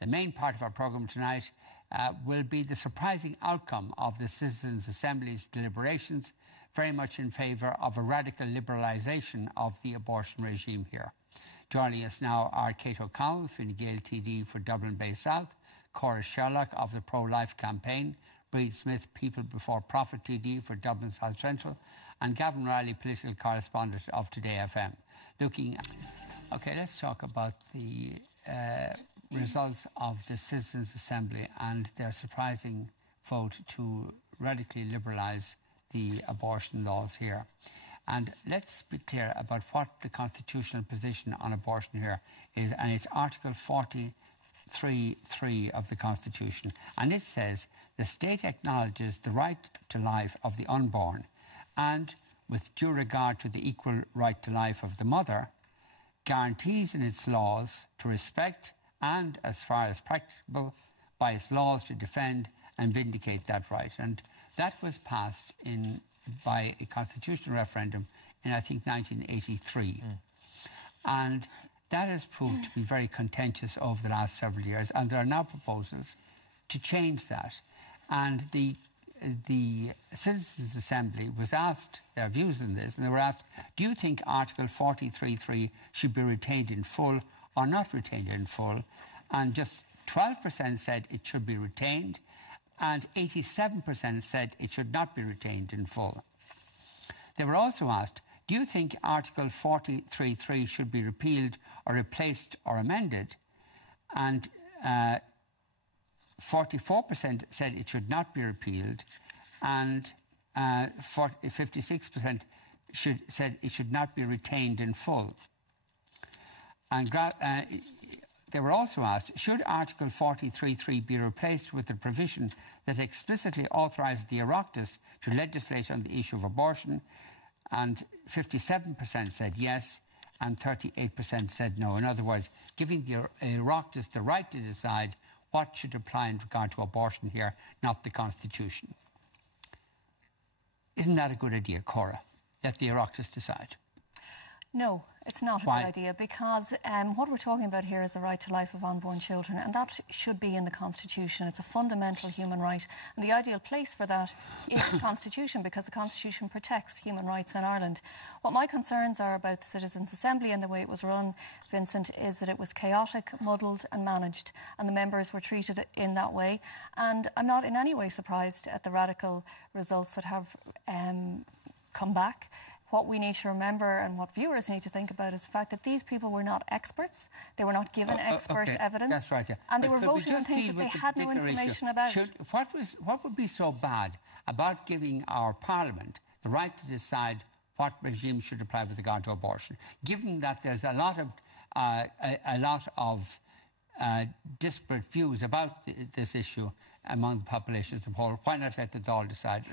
The main part of our programme tonight will be the surprising outcome of the Citizens' Assembly's deliberations, very much in favour of a radical liberalisation of the abortion regime here. Joining us now are Kate O'Connell, Fine Gael TD for Dublin Bay South, Cora Sherlock of the Pro-Life Campaign, Brid Smith, People Before Profit TD for Dublin South Central, and Gavin Reilly, Political Correspondent of Today FM. OK, let's talk about the results of the Citizens' Assembly and their surprising vote to radically liberalise the abortion laws here. And let's be clear about what the constitutional position on abortion here is, and it's Article 43(3) of the Constitution. And it says, the state acknowledges the right to life of the unborn and, with due regard to the equal right to life of the mother, guarantees in its laws to respect and, as far as practicable, by its laws to defend and vindicate that right. And that was passed by a constitutional referendum in, I think, 1983. And that has proved to be very contentious over the last several years, and there are now proposals to change that. And the Citizens' Assembly was asked their views on this, and they were asked, do you think Article 43(3) should be retained in full or not retained in full? And just 12% said it should be retained, and 87% said it should not be retained in full. They were also asked, do you think Article 43(3) should be repealed or replaced or amended? And 44% said it should not be repealed, and 56% said it should not be retained in full. And they were also asked, should Article 43(3) be replaced with the provision that explicitly authorises the Oireachtas to legislate on the issue of abortion? And 57% said yes, and 38% said no. In other words, giving the Oireachtas the right to decide what should apply in regard to abortion here, not the Constitution. Isn't that a good idea, Cora? Let the Oireachtas decide. No, it's not a good idea, because what we're talking about here is the right to life of unborn children, and that should be in the Constitution. It's a fundamental human right, and the ideal place for that is the Constitution, because the Constitution protects human rights in Ireland. What my concerns are about the Citizens' Assembly and the way it was run, Vincent, is that it was chaotic, muddled and managed, and the members were treated in that way. And I'm not in any way surprised at the radical results that have come back. What we need to remember, and what viewers need to think about, is the fact that these people were not experts. They were not given expert evidence. That's right, yeah. And they were voting on things that they had no information about. What would be so bad about giving our Parliament the right to decide what regime should apply with regard to abortion, given that there's a lot of disparate views about this issue among the population as a whole? Why not let the Dáil decide?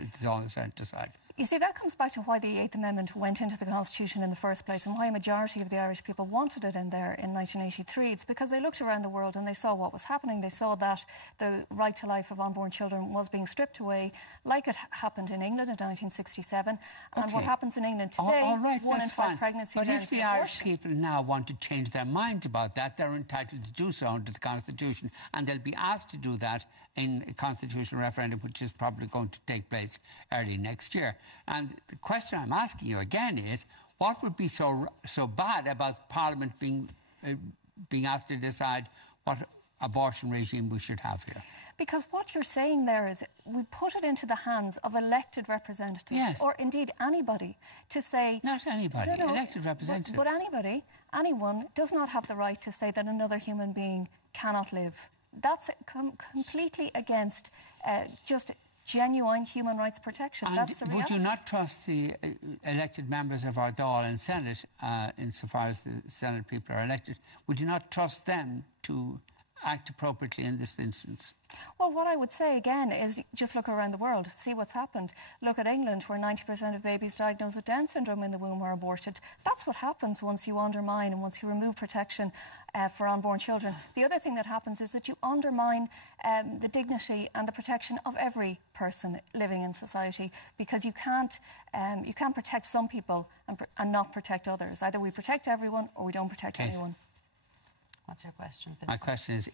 You see, that comes back to why the 8th Amendment went into the Constitution in the first place, and why a majority of the Irish people wanted it in there in 1983. It's because they looked around the world and they saw what was happening. They saw that the right to life of unborn children was being stripped away, like it happened in England in 1967. And what happens in England today, 1 in 5 pregnancies. But if the Irish people now want to change their minds about that, they're entitled to do so under the Constitution, and they'll be asked to do that in a constitutional referendum, which is probably going to take place early next year. And the question I'm asking you again is, what would be so bad about Parliament being asked to decide what abortion regime we should have here? Because what you're saying there is, we put it into the hands of elected representatives, or indeed anybody, to say... Not anybody, elected representatives. But anybody, anyone, does not have the right to say that another human being cannot live. That's completely against just genuine human rights protection. And that's the reality. Would you not trust the elected members of our Dáil and Senate, insofar as the Senate people are elected, would you not trust them to act appropriately in this instance? Well, what I would say again is just look around the world, see what's happened. Look at England, where 90% of babies diagnosed with Down syndrome in the womb are aborted. That's what happens once you undermine and once you remove protection for unborn children. The other thing that happens is that you undermine the dignity and the protection of every person living in society, because you can't protect some people and not protect others. Either we protect everyone or we don't protect anyone. What's your question, Vincent? My question is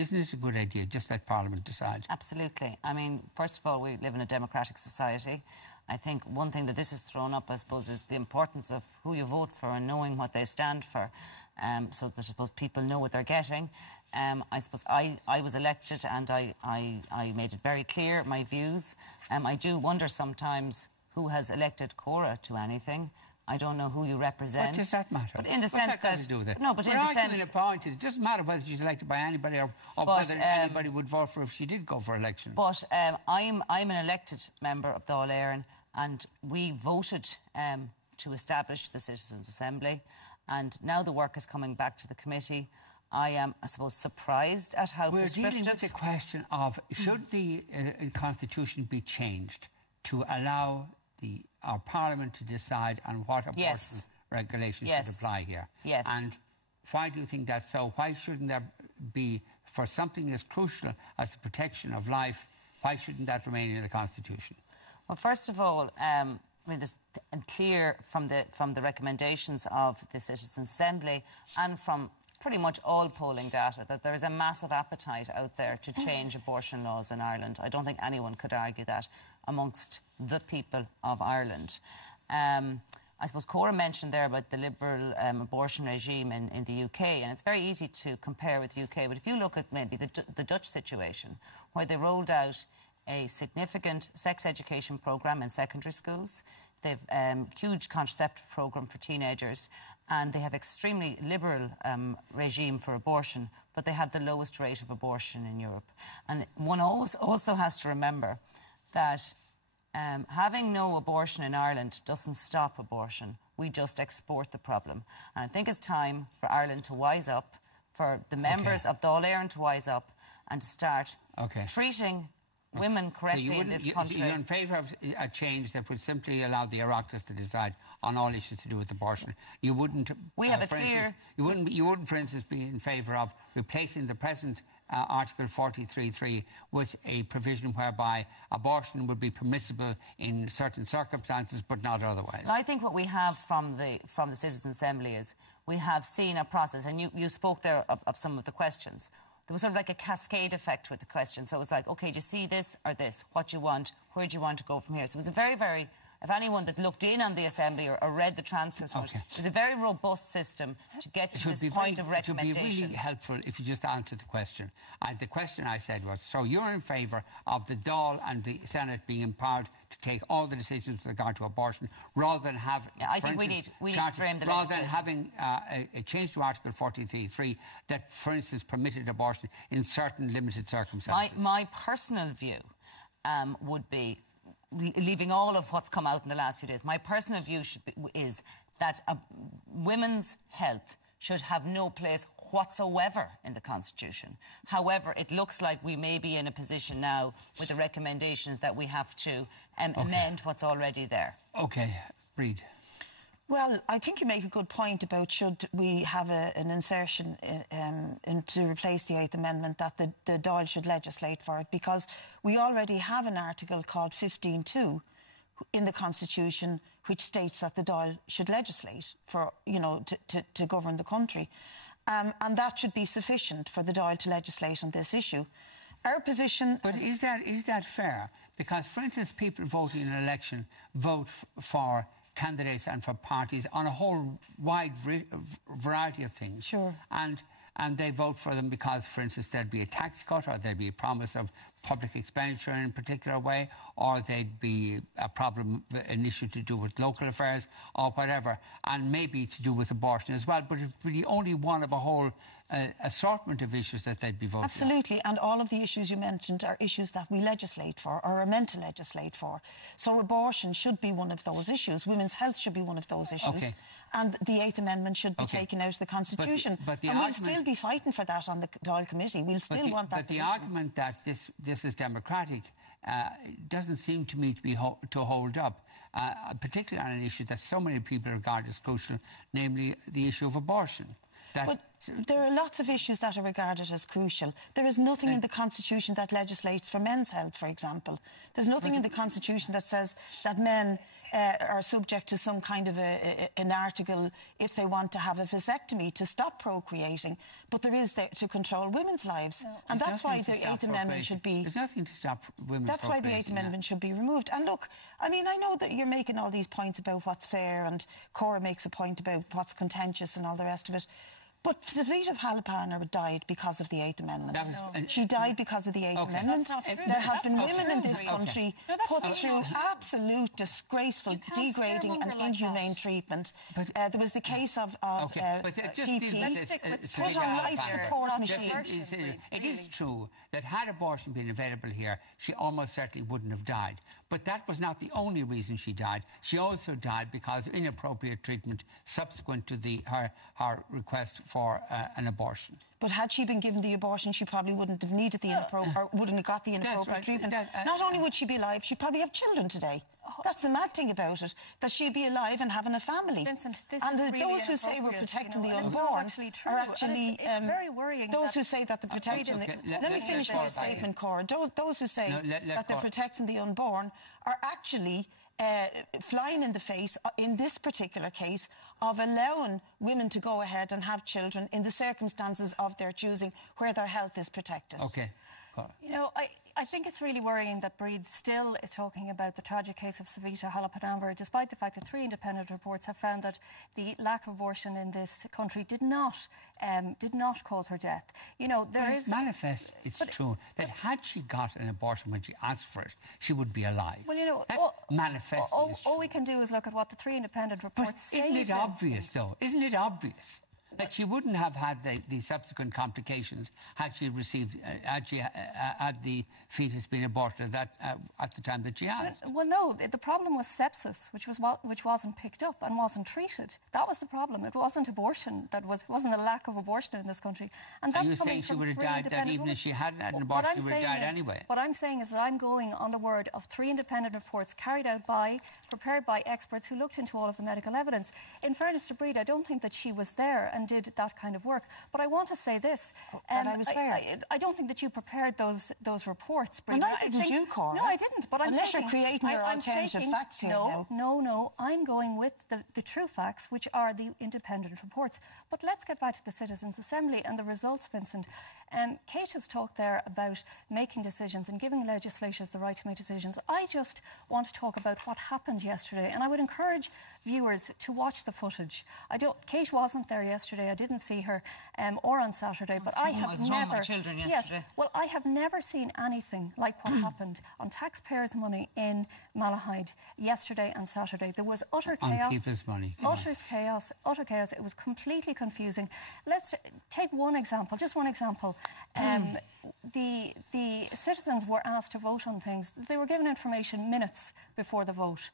Isn't it a good idea? Just let Parliament decide. Absolutely. I mean, first of all, we live in a democratic society. I think one thing that this has thrown up, I suppose, is the importance of who you vote for and knowing what they stand for, so that I suppose people know what they're getting. I suppose I was elected and I made it very clear, my views. I do wonder sometimes who has elected Cora to anything. I don't know who you represent. What does that matter? But in the What's sense that got to do with it? No, but we're in the arguing sense... appointed. It doesn't matter whether she's elected by anybody or whether anybody would vote for her if she did go for election. But I'm an elected member of Dáil Éireann, and we voted to establish the Citizens' Assembly, and now the work is coming back to the committee. I am, I suppose, surprised at how prescriptive... We're dealing with the question of should the Constitution be changed to allow our Parliament to decide on what abortion regulations should apply here. Yes. And why do you think that's so? Why shouldn't there be, for something as crucial as the protection of life, why shouldn't that remain in the Constitution? Well, first of all, I mean, it's clear from the recommendations of the Citizens' Assembly and from pretty much all polling data that there is a massive appetite out there to change abortion laws in Ireland. I don't think anyone could argue that amongst the people of Ireland. I suppose Cora mentioned there about the liberal abortion regime in the UK, and it's very easy to compare with the UK, but if you look at maybe the Dutch situation, where they rolled out a significant sex education programme in secondary schools, they've a huge contraceptive programme for teenagers, and they have extremely liberal regime for abortion, but they have the lowest rate of abortion in Europe. And one also has to remember that having no abortion in Ireland doesn't stop abortion. We just export the problem. And I think it's time for Ireland to wise up, for the members of Dáil Éireann to wise up and to start treating women correctly in this country. You're in favour of a change that would simply allow the Oireachtas to decide on all issues to do with abortion. You wouldn't... We have a clear... You wouldn't, for instance, be in favour of replacing the present Article 43.3 with a provision whereby abortion would be permissible in certain circumstances but not otherwise. I think what we have from the Citizens' Assembly is we have seen a process, and you spoke there of some of the questions. There was sort of like a cascade effect with the questions. So it was like, OK, do you see this or this? What do you want? Where do you want to go from here? So it was a very, very... If anyone that looked in on the Assembly or read the transcripts, it was a very robust system to get to this point of recommendations. It would be really helpful if you just answered the question. The question I said was, so you're in favour of the Dáil and the Senate being empowered to take all the decisions with regard to abortion, rather than have... Yeah, I think we need to frame the rather than having a change to Article 43.3 that, for instance, permitted abortion in certain limited circumstances. My personal view would be, leaving all of what's come out in the last few days, my personal view is that women's health should have no place whatsoever in the Constitution. However, it looks like we may be in a position now with the recommendations that we have to amend what's already there. OK. Brid. Well, I think you make a good point about should we have an insertion to replace the 8th Amendment that the Dáil should legislate for it, because we already have an article called 15.2 in the Constitution which states that the Dáil should legislate for, you know, to govern the country. And that should be sufficient for the Dáil to legislate on this issue. Our position... But is that fair? Because, for instance, people voting in an election vote for candidates and for parties on a whole wide variety of things. Sure. And they vote for them because, for instance, there'd be a tax cut, or there'd be a promise of public expenditure in a particular way, or there'd be an issue to do with local affairs or whatever, and maybe to do with abortion as well. But it would be only one of a whole assortment of issues that they'd be voting Absolutely, on. And all of the issues you mentioned are issues that we legislate for, or are meant to legislate for. So abortion should be one of those issues. Women's health should be one of those issues. Okay. And the 8th Amendment should be taken out of the Constitution. But and we'll still be fighting for that on the Dáil Committee. We'll still want that But the argument that this is democratic doesn't seem to me to hold up, particularly on an issue that so many people regard as crucial, namely the issue of abortion. But there are lots of issues that are regarded as crucial. There is nothing in the Constitution that legislates for men's health, for example. There's nothing in the Constitution that says that men are subject to some kind of an article if they want to have a vasectomy to stop procreating, but there is to control women's lives. No. And that's why the Eighth Amendment should be... There's nothing to stop women's That's why the Eighth Amendment should be removed. And look, I mean, I know that you're making all these points about what's fair, and Cora makes a point about what's contentious and all the rest of it. But Savita Halaparna died because of the Eighth Amendment. She died because of the Eighth Amendment. There have been women in this country put through absolute disgraceful, degrading and inhumane treatment. There was the case of PP put on life support machines. It is true that had abortion been available here, she almost certainly wouldn't have died. But that was not the only reason she died. She also died because of inappropriate treatment subsequent to her request for an abortion. But had she been given the abortion, she probably wouldn't have needed the wouldn't have got the inappropriate treatment. Not only would she be alive, she'd probably have children today. That's the mad thing about it, that she'd be alive and having a family. Vincent, those who say we're protecting the unborn are actually it's very worrying. Those who say that they're protecting let me finish my statement, Cora. Those who say that they're protecting the unborn are actually flying in the face, in this particular case, of allowing women to go ahead and have children in the circumstances of their choosing, where their health is protected. Okay. You know, I think it's really worrying that Brid still is talking about the tragic case of Savita Halaparna, despite the fact that 3 independent reports have found that the lack of abortion in this country did not cause her death. You know, it's manifest. It's true that had she got an abortion when she asked for it, she would be alive. Well, you know, that's manifest. All we can do is look at what the 3 independent reports say. Isn't it obvious, though? Isn't it obvious that she wouldn't have had the subsequent complications had she received, had the fetus been aborted at the time that she had? Well, no. The problem was sepsis, which wasn't picked up and wasn't treated. That was the problem. It wasn't abortion. It wasn't a lack of abortion in this country. And that's Are you saying she would have died? That even if she hadn't had an abortion, she would have died anyway? What I'm saying is that I'm going on the word of 3 independent reports prepared by experts who looked into all of the medical evidence. In fairness to Brid, I don't think that she was there and did that kind of work. But I want to say this. I don't think that you prepared those reports, Brid. Well, neither did you, Cora. No, I didn't. But unless you're creating your alternative facts here now. No. I'm going with the true facts, which are the independent reports. But let's get back to the Citizens' Assembly and the results, Vincent. Kate has talked there about making decisions and giving legislators the right to make decisions. I just want to talk about what happened yesterday, and I would encourage viewers to watch the footage. Kate wasn't there yesterday. I didn't see her, or on Saturday. But I have never. My children yesterday. Yes, well, I have never seen anything like what happened on taxpayers' money in Malahide yesterday and Saturday. There was utter chaos. On people's money. Utter chaos. It was completely confusing. Let's take one example. Just one example. The citizens were asked to vote on things. They were given information minutes before the vote.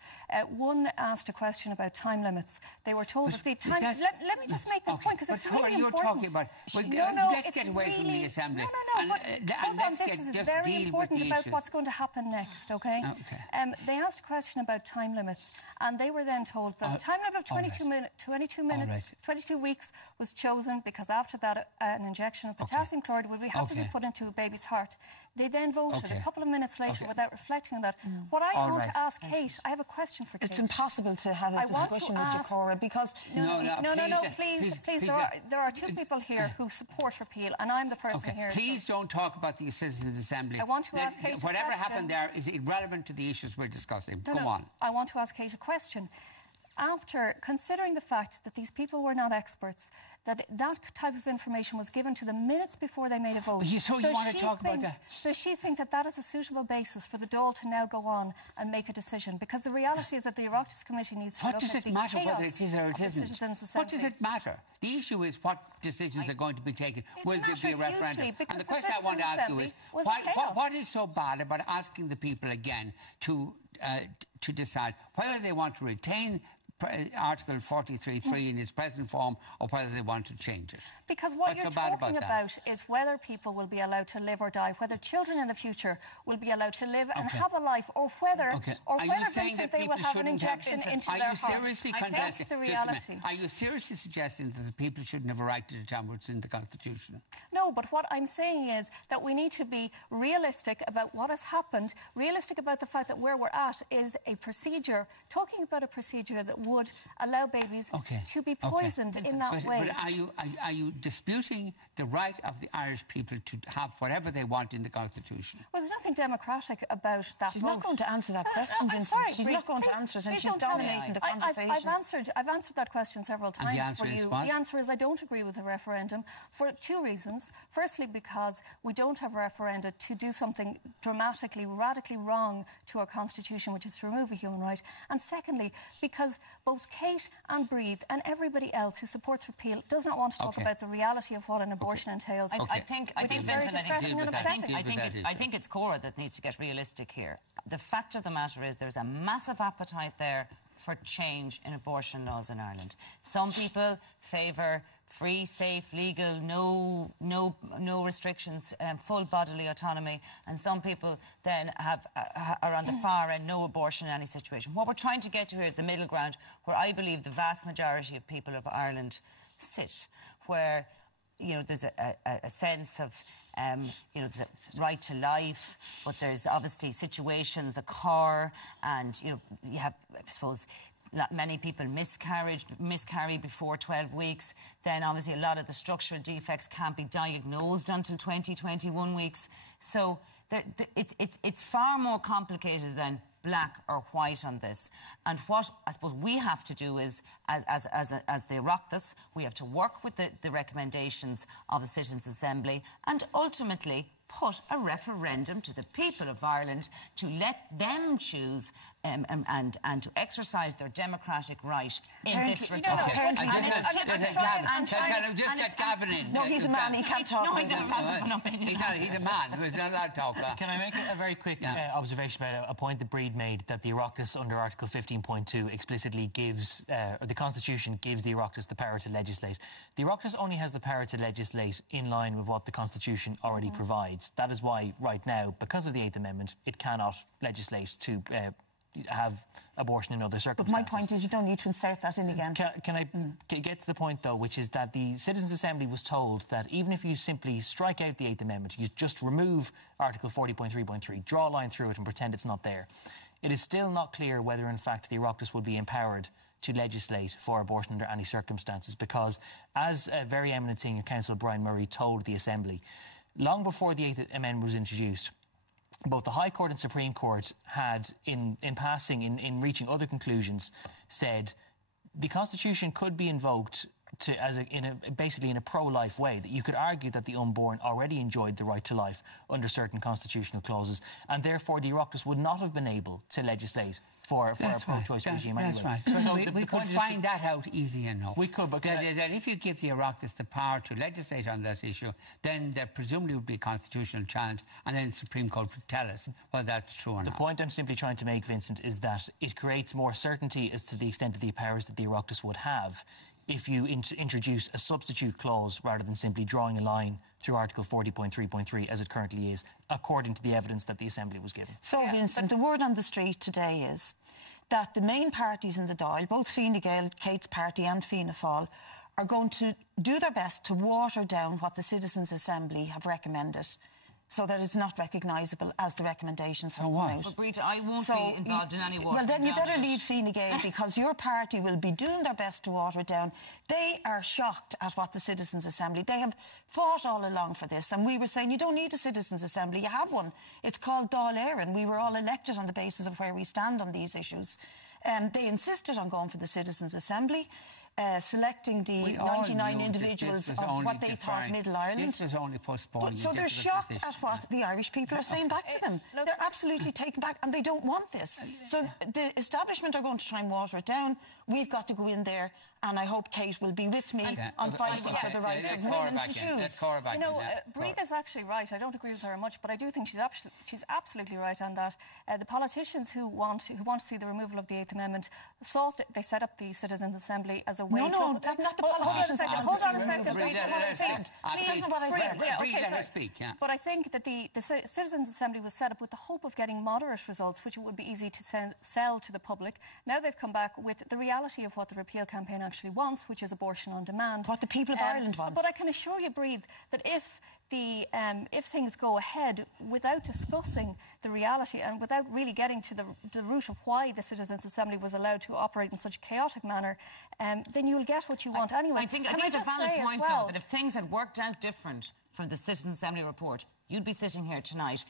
One asked a question about time limits. They were told that the time... Let me just make this point, because it's really important. You're talking about... let's get away from the Assembly. Hold on, this is very important about what's going to happen next, OK? They asked a question about time limits, and they were then told that the time limit of 22 weeks was chosen because after that an injection of potassium chloride would have to be put into a baby's heart. They then voted a couple of minutes later without reflecting on that. What I want to ask Kate, I have a question for Kate. It's impossible to have a discussion with you, Cora, because... No, please. There are 2 people here who support repeal, and I'm the person here. Please don't talk about the Citizens' Assembly. I want to ask Kate whatever happened there is irrelevant to the issues we're discussing. Go on. I want to ask Kate a question. After considering the fact that these people were not experts, that type of information was given to them minutes before they made a vote. So you want to talk about that? Does she think that is a suitable basis for the Dáil to now go on and make a decision? Because the reality is that the Oireachtas Committee needs to look at the chaos. What does it matter whether it is or it isn't? What does it matter? The issue is what decisions are going to be taken. Will there be a referendum? And the question I want to ask you is, what is so bad about asking the people again to decide whether they want to retain Article 43.3 in its present form, or whether they want to change it. Because what you're talking about is whether people will be allowed to live or die, whether children in the future will be allowed to live and have a life, or whether, Vincent, they will have an injection into their heart. That's the reality. Are you seriously suggesting that the people shouldn't have a right to determine what's in the Constitution? No, but what I'm saying is that we need to be realistic about what has happened, realistic about the fact that where we're at is a procedure, talking about a procedure that would allow babies to be poisoned in that way. But are you disputing the right of the Irish people to have whatever they want in the Constitution? Well, there's nothing democratic about that. She's not going to answer that question, Vincent. Sorry, she's not going to answer it, and she's dominating the conversation. I've answered that question several times for you. The answer is I don't agree with the referendum for two reasons. Firstly, because we don't have a referendum to do something dramatically, radically wrong to our Constitution, which is to remove a human right. And secondly, because both Kate and Brid and everybody else who supports repeal does not want to talk about the reality of what an abortion entails. I think very distressing and upsetting. I think it's Cora that needs to get realistic here. The fact of the matter is there's a massive appetite there for change in abortion laws in Ireland. Some people favour free, safe, legal, no restrictions, full bodily autonomy, and some people then are on the far end, no abortion in any situation. What we're trying to get to here is the middle ground, where I believe the vast majority of people of Ireland sit, where there's a sense of there's a right to life, but there's obviously situations occur, and you have, I suppose, many people miscarry before 12 weeks. Then obviously a lot of the structural defects can't be diagnosed until 20-21 weeks. So it's far more complicated than black or white on this. And what I suppose we have to do is, as the Oireachtas, we have to work with the recommendations of the Citizens' Assembly and ultimately put a referendum to the people of Ireland to let them choose and to exercise their democratic right in this regard. Can I just get Gavin in? No, he's a man, he can't talk. No, he's not he's a man, he's not allowed to talk. Can I make a very quick observation about a point that Brid made, that the Oireachtas under Article 15.2 explicitly gives, or the Constitution gives the Oireachtas the power to legislate. The Oireachtas only has the power to legislate in line with what the Constitution already provides. That is why, right now, because of the 8th Amendment, it cannot legislate to have abortion in other circumstances. But my point is you don't need to insert that in again. Can I get to the point, though, which is that the Citizens' Assembly was told that even if you simply strike out the 8th Amendment, you just remove Article 40.3.3, draw a line through it and pretend it's not there, it is still not clear whether, in fact, the Oireachtas would be empowered to legislate for abortion under any circumstances, because, as a very eminent senior counsel, Brian Murray, told the Assembly, long before the 8th Amendment was introduced, both the High Court and Supreme Court had, in passing, in reaching other conclusions, said the Constitution could be invoked basically in a pro-life way, that you could argue that the unborn already enjoyed the right to life under certain constitutional clauses, and therefore the Oireachtas would not have been able to legislate for a pro-choice regime anyway. That's right. So we could find that out easy enough. We could, but that if you give the Oireachtas the power to legislate on this issue, then there presumably would be a constitutional challenge, and then the Supreme Court would tell us whether that's true or not. The point I'm simply trying to make, Vincent, is that it creates more certainty as to the extent of the powers that the Oireachtas would have if you introduce a substitute clause rather than simply drawing a line through Article 40.3.3 as it currently is, according to the evidence that the Assembly was given. So, Vincent, the word on the street today is that the main parties in the Dáil, both Fine Gael, Kate's party and Fianna Fáil, are going to do their best to water down what the Citizens' Assembly have recommended, so that it's not recognisable as the recommendations have come out. But Brita, I won't be involved in any water. Well, then you better leave Fine Gael, because your party will be doing their best to water it down. They are shocked at what the Citizens' Assembly... They have fought all along for this, and we were saying, you don't need a Citizens' Assembly, you have one. It's called Dáil Éireann. We were all elected on the basis of where we stand on these issues. They insisted on going for the Citizens' Assembly. Selecting the 99 individuals of what they thought Middle Ireland. This was only postponed. So they're shocked at what the Irish people are saying back to them. They're absolutely taken back, and they don't want this. So the establishment are going to try and water it down. We've got to go in there and I hope Kate will be with me on fighting for the rights of women to choose. You know, Brid is actually right. I don't agree with her much, but I do think she's absolutely right on that. The politicians who want to see the removal of the Eighth Amendment thought they set up the Citizens' Assembly as a way to... No, not the politicians. Hold on a second. Please. That's what I said. Let her speak, yeah. But I think that the Citizens' Assembly was set up with the hope of getting moderate results, which it would be easy to sell to the public. Now they've come back with the reality of what the repeal campaign actually wants, which is abortion on demand. What the people of Ireland want. But I can assure you, Brid, that if things go ahead without discussing the reality and without really getting to the root of why the Citizens' Assembly was allowed to operate in such a chaotic manner, then you'll get what you want anyway. I think it's a valid point, though, that if things had worked out different from the Citizens' Assembly report, you'd be sitting here tonight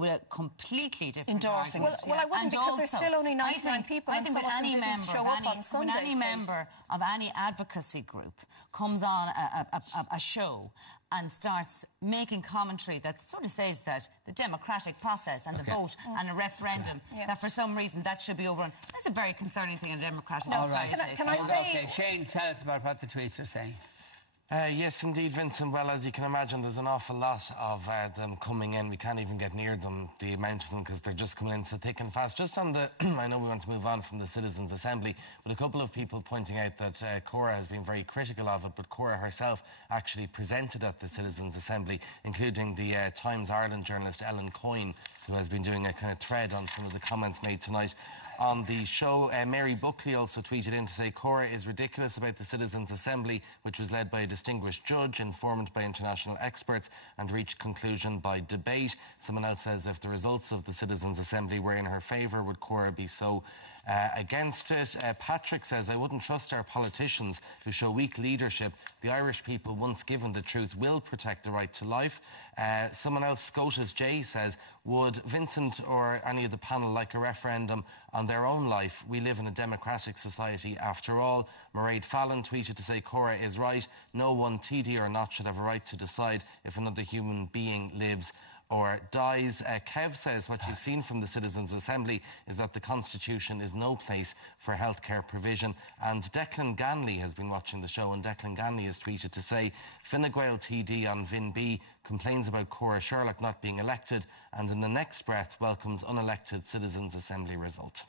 with a completely different endorsing argument. Well, I wouldn't, because there's still only 99 people and some of them didn't show up on Sunday. When any member of any advocacy group comes on a show and starts making commentary that sort of says that the democratic process and the vote and a referendum, that for some reason that should be over. That's a very concerning thing in a democratic society. Can I say... Okay, Shane, tell us about what the tweets are saying. Yes, indeed, Vincent. Well, as you can imagine, there's an awful lot of them coming in. We can't even get near them, the amount of them, because they're just coming in so thick and fast. Just on the... I know we want to move on from the Citizens' Assembly, but a couple of people pointing out that Cora has been very critical of it, but Cora herself actually presented at the Citizens' Assembly, including the Times Ireland journalist Ellen Coyne, who has been doing a kind of thread on some of the comments made tonight on the show. Mary Buckley also tweeted in to say Cora is ridiculous about the Citizens' Assembly, which was led by a distinguished judge, informed by international experts and reached conclusion by debate. Someone else says if the results of the Citizens' Assembly were in her favour, would Cora be so against it? Patrick says, I wouldn't trust our politicians who show weak leadership. The Irish people, once given the truth, will protect the right to life. Someone else, Scotus J, says, would Vincent or any of the panel like a referendum on their own life? We live in a democratic society after all. Mairead Fallon tweeted to say Cora is right. No one, TD or not, should have a right to decide if another human being lives or dies. Kev says what you've seen from the Citizens' Assembly is that the Constitution is no place for healthcare provision. And Declan Ganley has been watching the show, and Declan Ganley has tweeted to say Fine Gael TD on Vin B complains about Cora Sherlock not being elected, and in the next breath welcomes unelected Citizens' Assembly result.